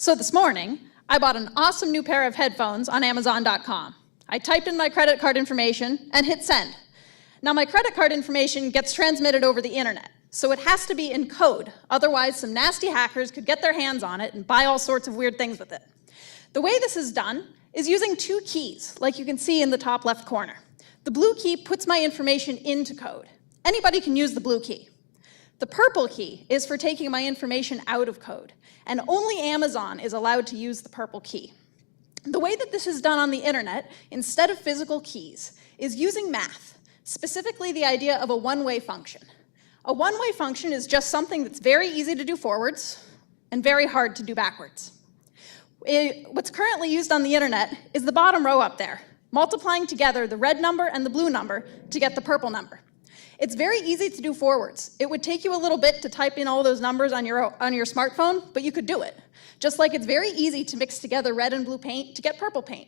So this morning, I bought an awesome new pair of headphones on Amazon.com. I typed in my credit card information and hit send. Now my credit card information gets transmitted over the internet, so it has to be in code. Otherwise, some nasty hackers could get their hands on it and buy all sorts of weird things with it. The way this is done is using two keys, like you can see in the top left corner. The blue key puts my information into code. Anybody can use the blue key. The purple key is for taking my information out of code, and only Amazon is allowed to use the purple key. The way that this is done on the internet, instead of physical keys, is using math, specifically the idea of a one-way function. A one-way function is just something that's very easy to do forwards and very hard to do backwards. What's currently used on the internet is the bottom row up there, multiplying together the red number and the blue number to get the purple number. It's very easy to do forwards. It would take you a little bit to type in all those numbers on your smartphone, but you could do it. Just like it's very easy to mix together red and blue paint to get purple paint.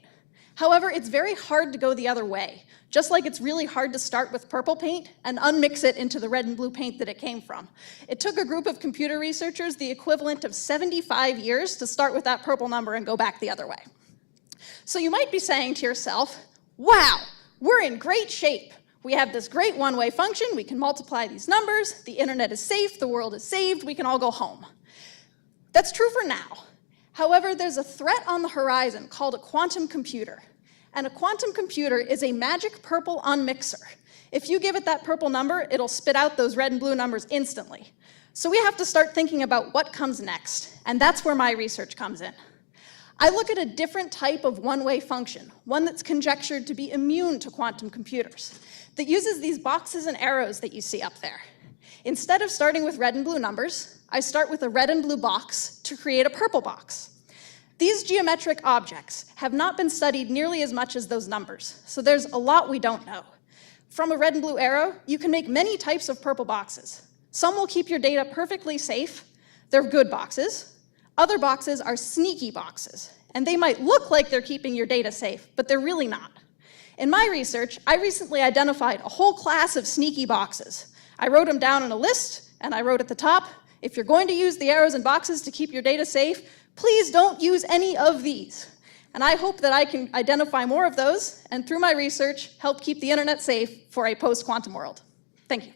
However, it's very hard to go the other way. Just like it's really hard to start with purple paint and unmix it into the red and blue paint that it came from. It took a group of computer researchers the equivalent of 75 years to start with that purple number and go back the other way. So you might be saying to yourself, wow, we're in great shape. We have this great one-way function, we can multiply these numbers, the internet is safe, the world is saved, we can all go home. That's true for now. However, there's a threat on the horizon called a quantum computer. And a quantum computer is a magic purple unmixer. If you give it that purple number, it'll spit out those red and blue numbers instantly. So we have to start thinking about what comes next, and that's where my research comes in. I look at a different type of one-way function, one that's conjectured to be immune to quantum computers, that uses these boxes and arrows that you see up there. Instead of starting with red and blue numbers, I start with a red and blue box to create a purple box. These geometric objects have not been studied nearly as much as those numbers, so there's a lot we don't know. From a red and blue arrow, you can make many types of purple boxes. Some will keep your data perfectly safe. They're good boxes. Other boxes are sneaky boxes, and they might look like they're keeping your data safe, but they're really not. In my research, I recently identified a whole class of sneaky boxes. I wrote them down in a list, and I wrote at the top, if you're going to use the arrows and boxes to keep your data safe, please don't use any of these. And I hope that I can identify more of those, and through my research, help keep the internet safe for a post-quantum world. Thank you.